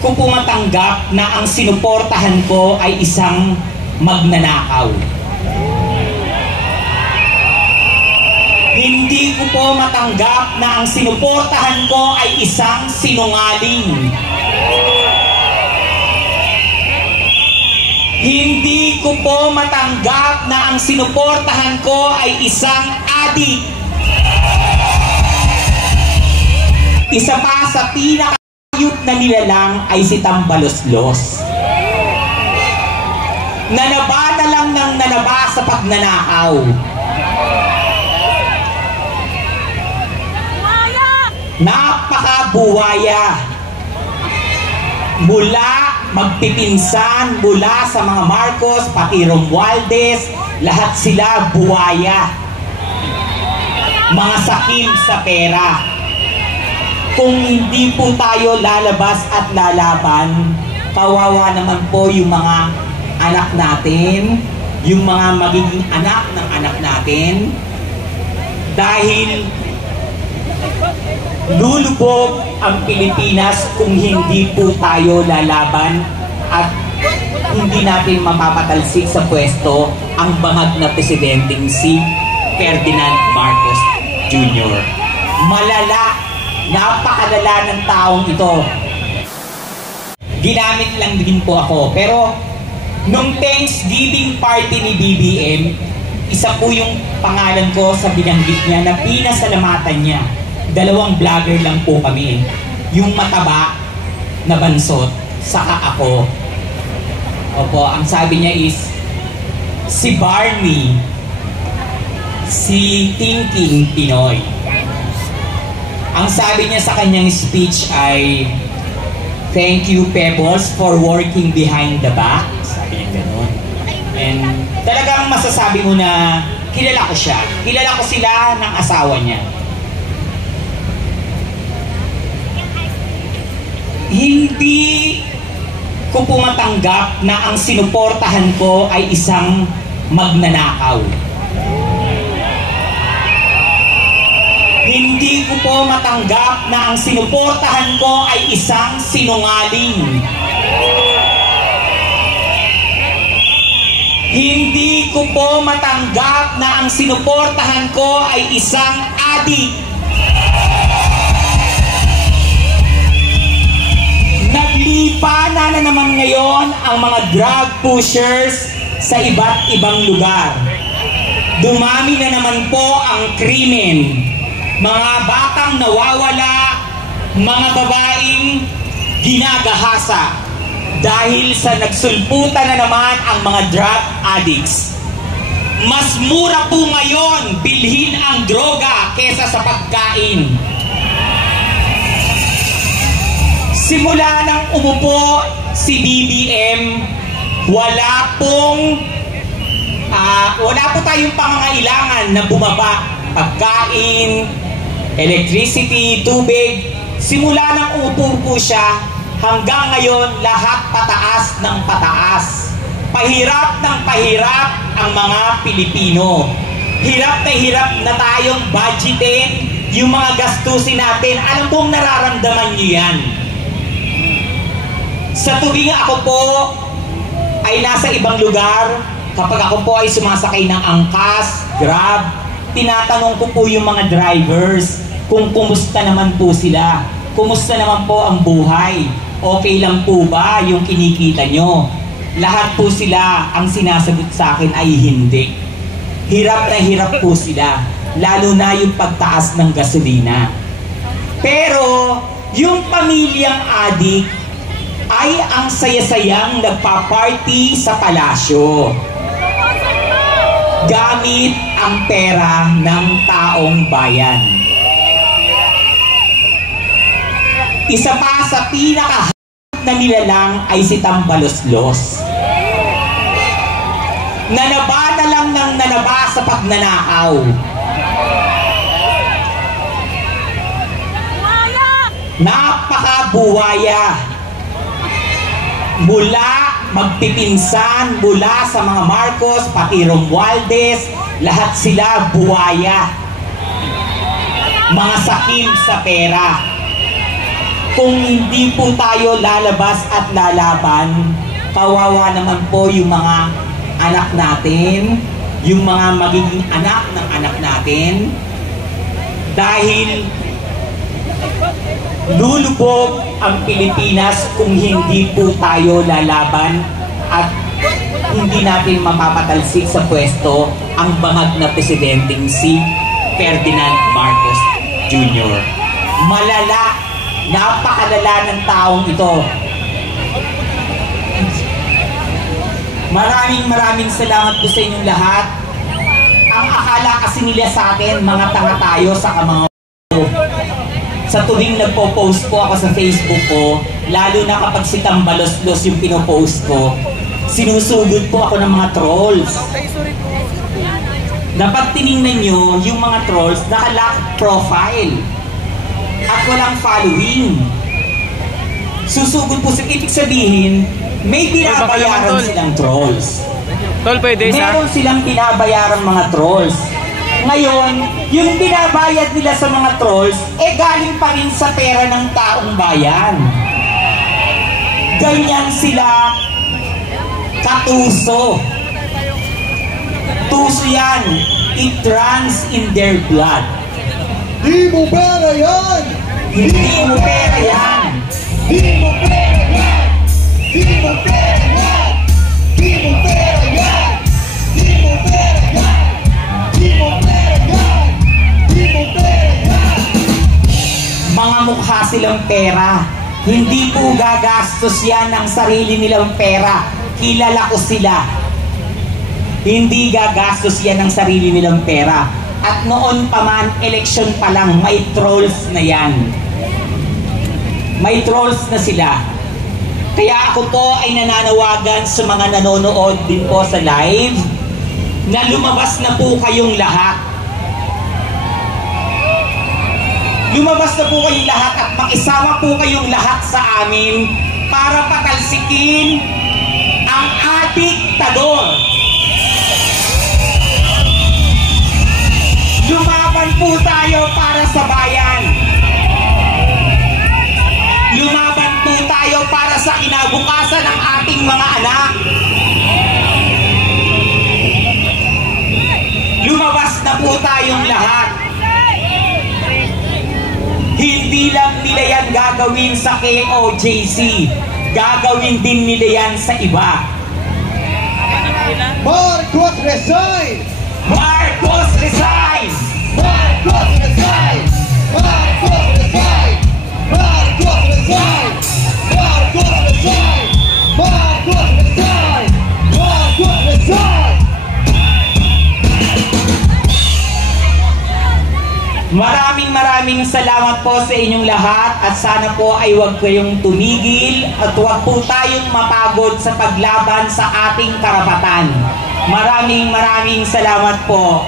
ko po matanggap na ang sinuportahan ko ay isang magnanakaw. Hindi ko po matanggap na ang sinuportahan ko ay isang sinungaling. Hindi ko po matanggap na ang sinuportahan ko ay isang adik. Isa pa sa pinakayut na nilalang ay si Tambaloslos. Nanaba na lang ng nanaba sa pagnanakaw. Napakabuwaya. Mula magpipinsan, mula sa mga Marcos, pati Romualdez, lahat sila buwaya. Mga sakim sa pera. Kung hindi po tayo lalabas at lalaban, kawawa naman po yung mga anak natin, yung mga magiging anak ng anak natin, dahil lulubog ang Pilipinas kung hindi po tayo lalaban at hindi natin mapapatalsik sa pwesto ang bangag na presidenteng si Ferdinand Marcos Jr. Malala, napakalala ng taong ito. Ginamit lang din po ako, pero nung Thanksgiving party ni BBM, isa po yung pangalan ko sa binanggit niya na pinasalamatan niya. 2 vlogger lang po kami. Yung mataba na bansot, saka ako. Opo, ang sabi niya is, si Barney, si Thinking Pinoy. Ang sabi niya sa kanyang speech ay, thank you Pebbles for working behind the back. Sabi niya gano'n. And talagang masasabi mo na kilala ko siya. Kilala ko sila ng asawa niya. Hindi ko po matanggap na ang sinuportahan ko ay isang magnanakaw. Hindi ko po matanggap na ang sinuportahan ko ay isang sinungaling. Hindi ko po matanggap na ang sinuportahan ko ay isang adik. Naglipa na naman ngayon ang mga drug pushers sa iba't ibang lugar. Dumami na naman po ang krimen. Mga batang nawawala, mga babaeng ginagahasa dahil sa nagsulputan na naman ang mga drug addicts. Mas mura po ngayon bilhin ang droga kesa sa pagkain. Simula nang umupo si BBM, wala po tayong pangangailangan na bumaba. Pagkain, electricity, tubig. Simula nang umupo po siya, hanggang ngayon lahat pataas ng pataas. Pahirap ng pahirap ang mga Pilipino. Hirap na tayong budgetin yung mga gastusin natin. Alam kong nararamdaman niyo yan. Sa tuwing ako po ay nasa ibang lugar, kapag ako po ay sumasakay ng angkas, Grab, tinatanong ko po yung mga drivers kung kumusta naman po sila. Kumusta naman po ang buhay? Okay lang po ba yung kinikita nyo? Lahat po sila, ang sinasagot sa akin ay hindi. Hirap na hirap po sila, lalo na yung pagtaas ng gasolina. Pero yung pamilyang adik ay ang saya-sayang nagpa-party sa palasyo gamit ang pera ng taong bayan. Isa pa sa pinaka na nilalang ay si Tambaloslos. Nanaba na lang ng nanaba sa pagnanakaw. Napakabuwaya. Mula magpipinsan, mula sa mga Marcos, pati Romualdez, lahat sila buwaya. Mga sakim sa pera. kung hindi po tayo lalabas at lalaban, kawawa naman po yung mga anak natin, yung mga magiging anak ng anak natin, dahil lulubog ang Pilipinas kung hindi po tayo lalaban at hindi natin mapapatalsik sa pwesto ang bangag na presidenteng si Ferdinand Marcos Jr. Malala, napakalala ng taong ito. Maraming salamat po sa inyong lahat. Ang akala kasi nila sa atin, mga tanga tayo sa mga sa tuwing nagpo-post po ako sa Facebook ko, lalo na kapag si Tambalos-los yung pinopost ko, sinusugod po ako ng mga trolls. Dapat tinignan nyo yung mga trolls naka-lock profile at walang following. Susugod po sa ibig sabihin, may binabayaran silang trolls. Tol, pwede sa? Meron silang binabayaran mga trolls. Ngayon, yung binabayad nila sa mga trolls, galing pa rin sa pera ng taong bayan. Ganyan sila katuso. Tuso yan. It runs in their blood. Di mo pera yan! Hindi mo pera yan! Di mo pera yan! Di mo pera yan! Di mo pera yan! Di mo pera yan! Di mo pera yan! Di mo pera yan! Mga mukha silang pera. Hindi po gagastos yan ng sarili nilang pera. Kilala ko sila. Hindi gagastos yan ng sarili nilang pera. At noon pa man, election pa lang, may trolls na yan. May trolls na sila. Kaya ako po ay nananawagan sa mga nanonood din po sa live na lumabas na po kayong lahat. Lumabas na po kayong lahat at makisama po kayong lahat sa amin para patalsikin ang adiktador. Lumaban po tayo para sa bayan. Lumaban po tayo para sa kinabukasan ng ating mga anak. Lumabas na po tayong lahat. Hindi lang nila yan gagawin sa KOJC. Gagawin din nila yan sa iba. Marcos resign! Marcos resign! Marcos resign! Marcos resign! Marcos resign! Marcos resign! Marcos resign! Marcos resign! Maraming salamat po sa inyong lahat at sana po ay huwag kayong tumigil at huwag po tayong mapagod sa paglaban sa ating karapatan. Maraming salamat po.